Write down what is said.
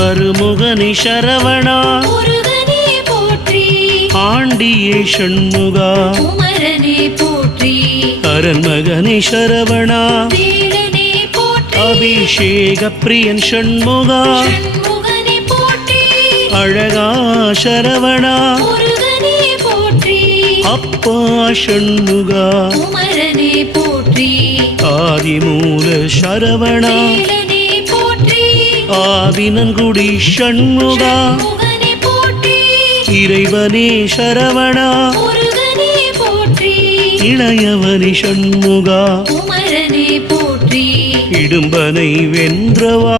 அருமுகனி சரவணா முருகனே போற்றி ஆண்டியே ஷண்முகா குமரனே போற்றி அரண்மகனி சரவணா வேலனே போற்றி அபிஷேக பிரியன் ஷண்முகா ஷண்முகனே போற்றி அழகா சரவணா முருகனே போற்றி அப்பா ஷண்முகா குமரனே போற்றி ஆதிமூல சரவணா வேலனே போற்றி ஆவினன்குடி ஷண்முகா ஷண்முகனே போற்றி இறைவனே சரவணா முருகனே போற்றி இளையவனி ஷண்முகா குமரனே போற்றி இடும்பனை வென்றவா